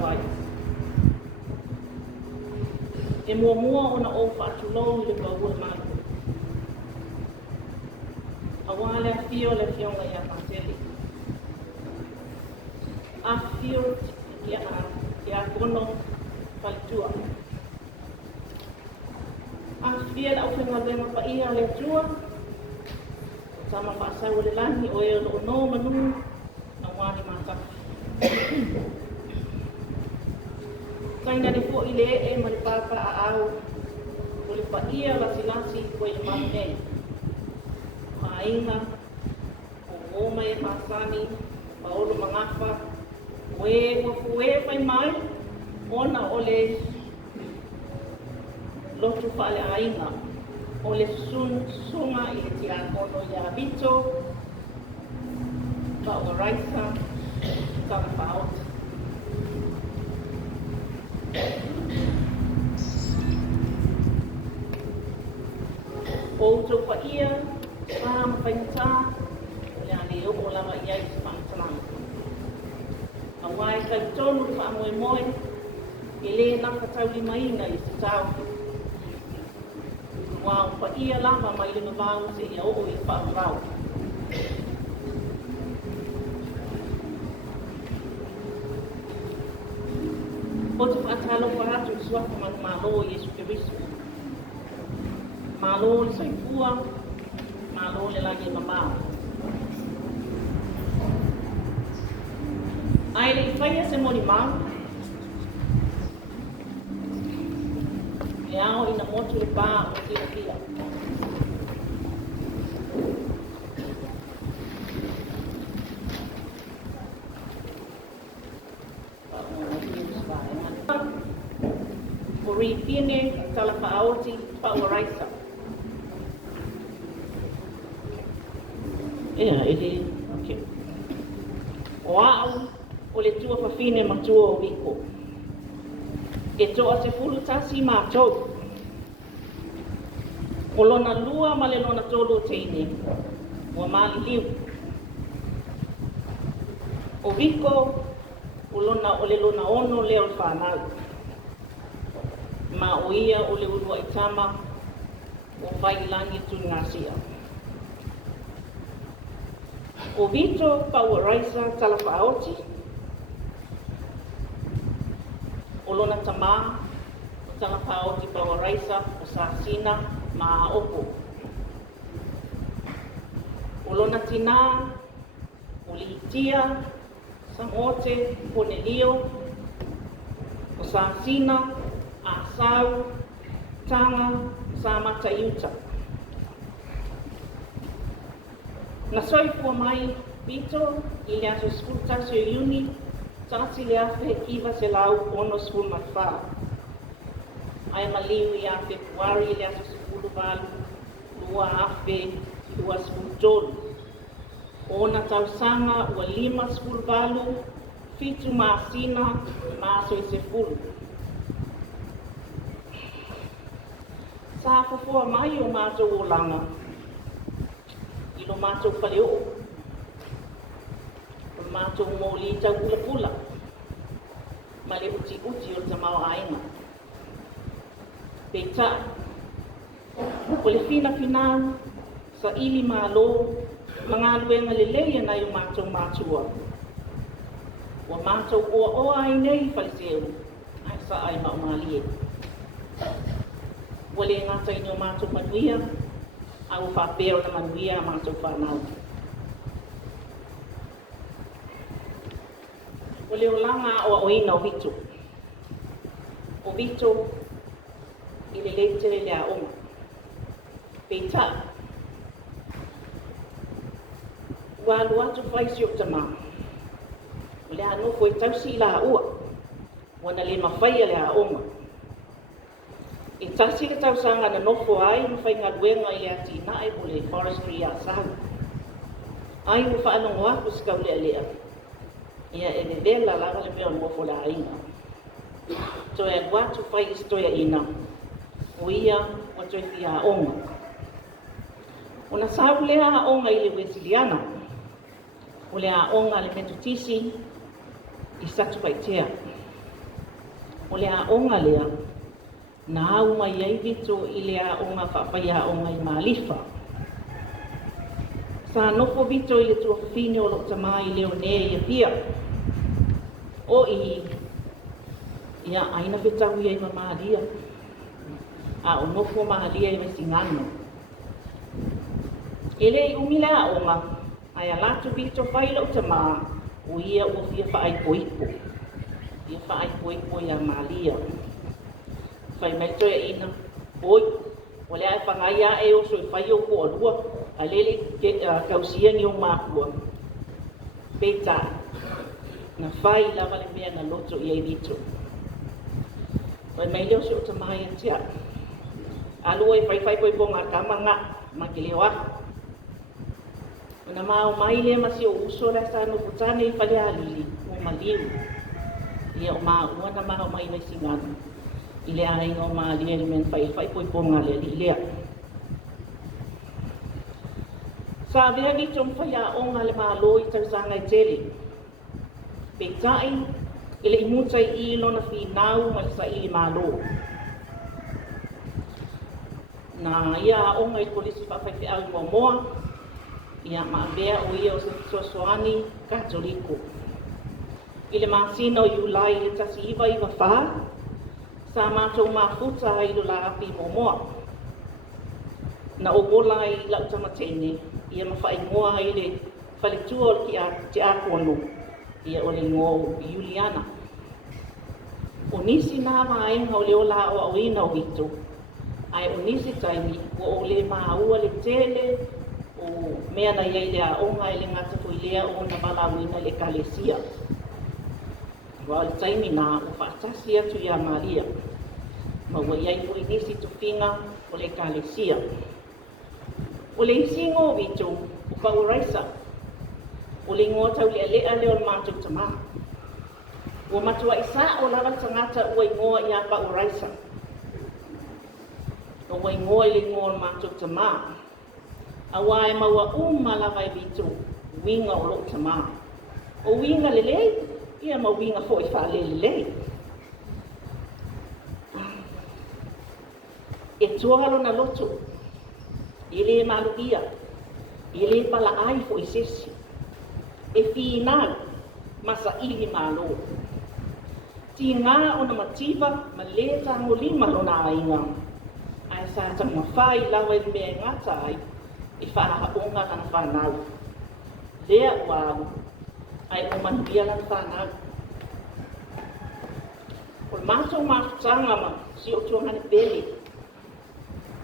vai. E mua ona o whaatulou i le paua Malo. Awa le afio le fionga ia Mateli. Afio ia Tiakono Tuua. Afia la uwhenga lema pa ia le Tuua. Sama pasau le lani o e lo no manu na wani matafi. Kaina ni fo ile e mali papa a au o le pa ia la silasi ko i mamne. Aiga, o oma e pasani, paolo mangafa, ue fai mai, ona o le lotu whale Aiga, o le sunga i le Tiakono ia Vito, Rev.Pauaraisa, Talafaaoti. O tau pa ia, Sama painta, ya leo ola ma ia i pangtanang. Awai ka tonu pa moe moe, ele na katau li mai na i tau. Wa pa ia lava mai le mabau se ia o i pa rau. O te whaatalo whahatu i suaka manu Malo i Yesu Keriso. Malo le saifua, Malo le lagi mamau. Ai le whaia se Molimau. E ao ina motu le pā o tira pia. Ori tine Talafaaoti Pauaraisa. Okay. O au, o le tua whawhine matua o wiko. E toa se fulu tasi mātou. O lona lua ma le lona tolo teine. O mali liu. O wiko, o le lona ono leo whanau. Ma o ia o le urua itama, o whailangi tu ngasia. O Vito, Rev.Pauaraisa, Talafaaoti. O lona tamā, o Talafaaoti, Pauaraisa, o Sasina, ma opo. O lona tina, o Litia, Samote, Ponelio, o Sasina, Asau, Tanga, Samata Iuta. Na soifua mai, Vito, i le aso skul tasio iuni, tasi le afe kiva se lau ono skul matwha. Ai maliu i afe puari le aso skulu valu, lua afe, lua skul tolu. Ona tausanga ua 5 skul valu, fitu maasina, maaso i se fulu. Sa fufua mai o mātou o langa. Ilo mātou whale o. O mātou mōli tau pula pula. Ma le uti o te mau Aiga. Peita. O le fina sa ili Malo, mga luenga le leia na o mātou mātua. O mātou o ai nei whaliseu. Ai sa ai maumalie. Wale ngata ino mātou manuia, au whapeo na manuia mātou whanau. Wale o langa o oina o Vito. O Vito, i le leitere le a oma. Peita. Ua luatu whaisi o tamā. Wale anofo e tausi la ua. Wana le mawhaia le a oma. E tasi le tausanga na nofo ai ma whai ngā luenga i ati nae mo le forestry a sahu. Ai mo whaanongo aku skau lea lea. Ia e le vela laga le mea mofo la Aiga. Toi e watu whai istoia ina. O ia o toi fia a onga. O na sau lea a onga i le Wesiliana. O lea a onga le metutisi i satu paitea. o le aʻoga lea na au mai ai Vito i le aʻoga faafai aʻoga i malifa. Sa nofo Vito i le tuafafine o loo tamā i leo nei ia pia. O ia aina whetau ia i mamalia. A o nofo mahalia i maisingano. Ele i umi le aʻoga, ai a latu Vito whai loo tamā o ia ua fia whaaipoipo. Ia whaaipoipo ia malia. Whai mai toi ina, oi, o le ai whangai a e oso i whai o ko alua, a lele kausia ni o māpua. Peta, na whai lava le mea na loto i ai Vito. Wai mai leo se o tamai a tia. Alua e whai poipo ngā kamanga, ma ke leo aha. Ona mao mai le masi o uso la sa no futane i whale alili, o maliu. Ia o maa uana mao mai mai singano. I le ainga o maa lia men whai poipo ngā le li lea. Sa vea Vito mwhai a onga le Malo i tausanga i tele. Peitai, ele i mutai i lona fi nau mai sa i Malo. Na ia a onga i polisi whawhai au mua moa, ia maabea o ia o se soasoani katoliko. I le masina o iulai le tasi iwa wha, sa mātou mafuta ai lo la api momoa. Na o mola i lau tamatene, ia mawhai moa ai le whaletua o ki a Tiakono, ia o le ngō Juliana. O nisi nā maenga o le ola o awina o Vito, ai o nisi taimi o le maua le tele, o mea na iai le aonga i le ngata fuilea o na balawina le kalesia. Wa le taimi nā o whaatasi atu ia Maria, ma ua iai o inisi tuwhinga o le kalesia. O le isi ngō Vito, o Pauaraisa, o le ngō tau le lea leo mātou tamā. O matua isa o lava tangata ua ingoa ia Pauaraisa. O ua ingoa i le ngō mātou tamā. Awa e maua lava e Vito, winga o loo tamā. O winga lelei, ia ma winga fo i wha lelei. E tuahalo na loto, i le malu ia, i le pala ai fo i sesi. E whiinau, masa ili Malo. Ti ngā o na mativa, ma le tango lima lona ainga. Ai sa tanga whai lawa i mea ngata ai, i whaaha onga kana whanau. Lea uau, ai o manuia lana whanau. O mātou mātutanga ma, si o tuangane pele.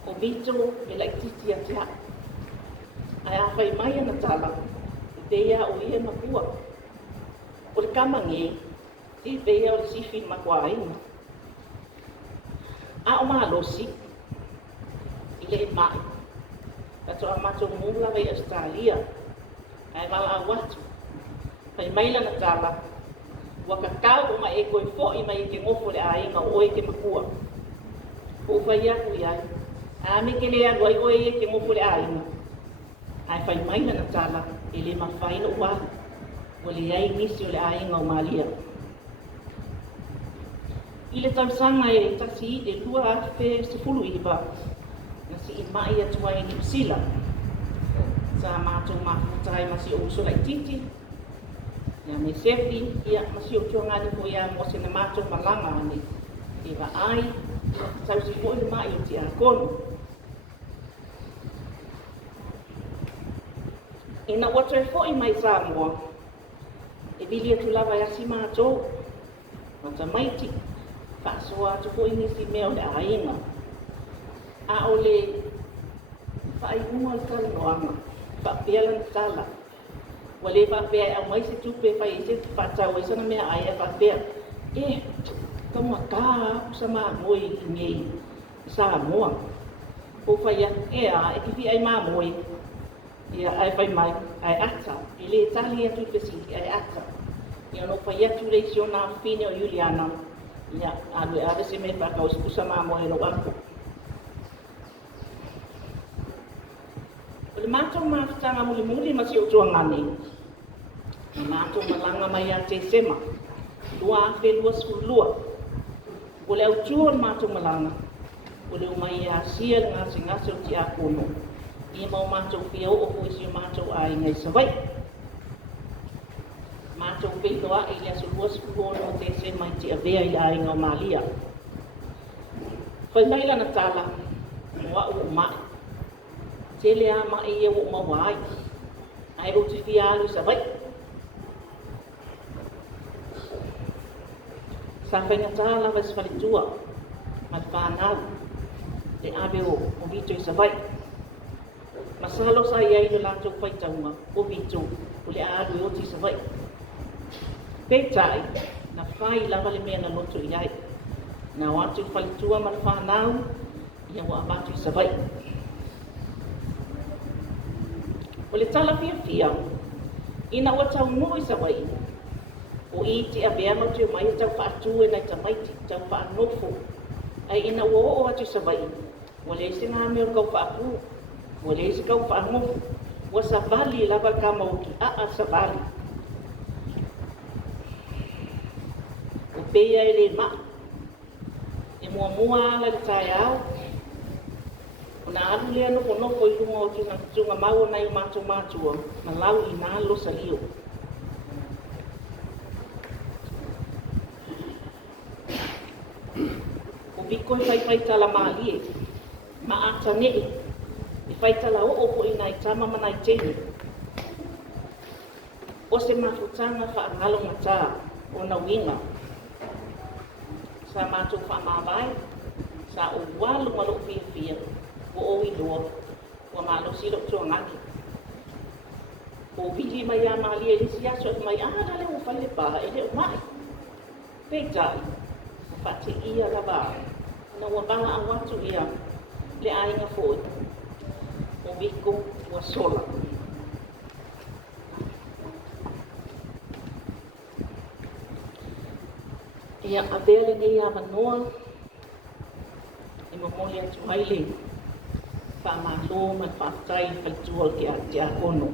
O Vito, me lai titi a tia. Ai a whai mai ana tala, i teia o ia makua. O le kamangi, i teia o le sifi makua aina. A o mahalosi, i le mai. Kato a mātou mula vai Australia, ai wala a watu. Pai maila na tala, waka kau o ma e koe fo i mai ke ngofo le ainga o oe ke makua. O whai aku iai, a me ke le agu ai oe ke ngofo le ainga. Ai whai maila na tala, e le mawhaina uahu, o le ai nisi o le ainga o Malia. I le tausanga e tasi i le lua awhe se fulu iwa, na si i mai atua i Nipsila. Sa mātou mafutai masi o uso lai titi. Ia me sefi, ia masi o tua ngani po ia mo se na mātou malanga ane. E wa ai, tau si po i mai o Tiakono. E na watu e fo i mai Samoa. E bili atu lava i asi mātou. Mata maiti, whaasoa atu po i nisi mea o le ainga. A o le whaihunga le talanoanga, whaapea lana tala. Wa le whaapea au mai se tupe whai se whaatau e sana mea ai a whaapea. E, kamua kā sa maa moi i ngei sa moa. O whai e a, e kiwi ai maa moi. Ia ai whai mai, ai ata. I le tali atu pesi, ai ata. Ia no whai atu le sio nā whine o Juliana. Ia alue ave se me whakau spusa maa moi no wako. Le mātou mātutanga muli masi o tua ngane. Le mātou malanga mai a te sema. Lua awhe lua skulua. O le au tua mātou malanga. O le umai a sia ngase ngase o Tiakono. I mau mātou pia o isi o mātou a ingai sawai. Mātou Vito a i lea sulua sikuhono o te se mai ti a vea i a inga o Malia. Whai laila na tala, mua o mai. Te lea mai e o mawai. Ai o te fia alu sawai. Sa whainga tala was whalitua, mal whanau, le abe o Vito i sawai. Masalo sa iai no lātou whaitaunga o Vito, o le alu o ti sawai. Peitai, na whai lava le mea na loto iai, na watu whalitua mal whanau, ia wa abatu i sawai. O le tala fia, ina wa tau nui sawai, o i te abea mau te mai tau whaatue nei tamaiti, tau whaanofo, ai ina wa o atu sawai, o le isi ngā mea kau whaapu, o le isi kau whaanofo, wa sa vali lava ka mau ki a sa vali. O pea e le ma, e mua ala le tai au, o na alu lea nofo i lunga o tunga mau nei mātua, ma lau i nā losa lio. O biko i whai tala maalie, ma ata nei, i whai tala o po i nai tama manai teni. O se mafutanga whaangalo ngata o na winga. Sa mātou whaamawai, sa o walu malo fia, o o i loa, o malo silo tuangaki. O vili mai a maalie i si aso mai ana le o whale paha e le o mai. Peitai, o whate ia lava, na ua banga a watu ia, le ainga fōi, o biko ua sola. Ia a vele nei a manoa, e mamoli atu haile, wha malo man whaftai whaitua ki a Tiakono.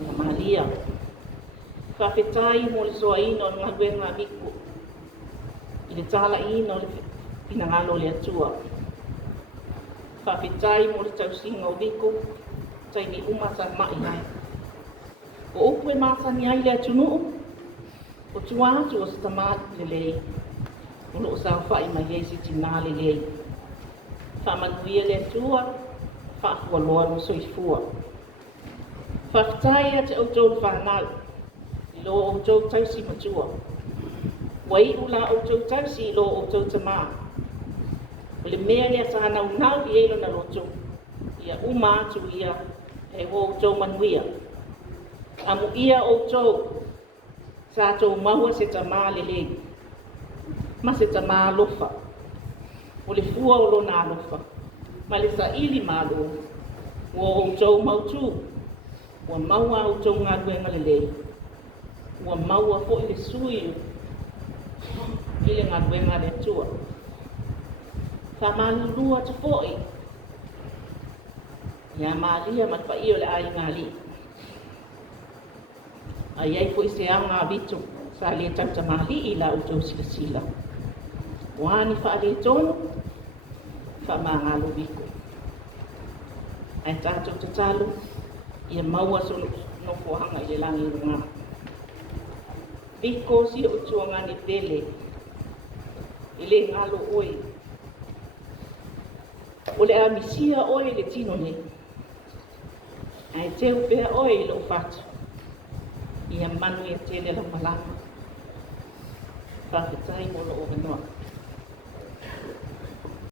Ia Malia, whawhetai mo le soa ino ngā gue ngā biko, i le tala ino le pinangalo le atua. Whawhetai mo le tausinga o biko, tai ni umasa mai ai. O upu e māsani ai le atunuu, o tuatu o sa tamātu le lei, o no o sa whai mai heisi tina le lei. Whamanuia le atua, whaafua loa no soifua. Whaftai a te autou whanau, i lo autou tausi matua. Wai ula autou tausi i lo autou tamā. O le mea lea sa nau i eilo na loto, ia umātu ia, e ho autou manuia. Amu ia autou, sa tau mahua se tamā lele, ma se tamā lofa, o le fua o lona lofa, ma le sa ili malo, o autou mautu, ua maua autou ngā ruenga lele, ua maua fo i le sui, i le ngā ruenga le tua. Ka malulua te fo i, ia Malia matpa i o le ai ngā li. Ai ai po i se anga Vito, sa le tauta mali i la autou sila. Wani wha ale tonu, wha mangalo biko. Ai tātou te talo, ia maua so no fuahanga i le langi runga. Biko si o tuangani pele, i le ngalo oi. O le amisia oi le tino ne. Ai te upea oi lo fatu. Ia manu ia tele la malama. Whawhetai mo lo o wanoa.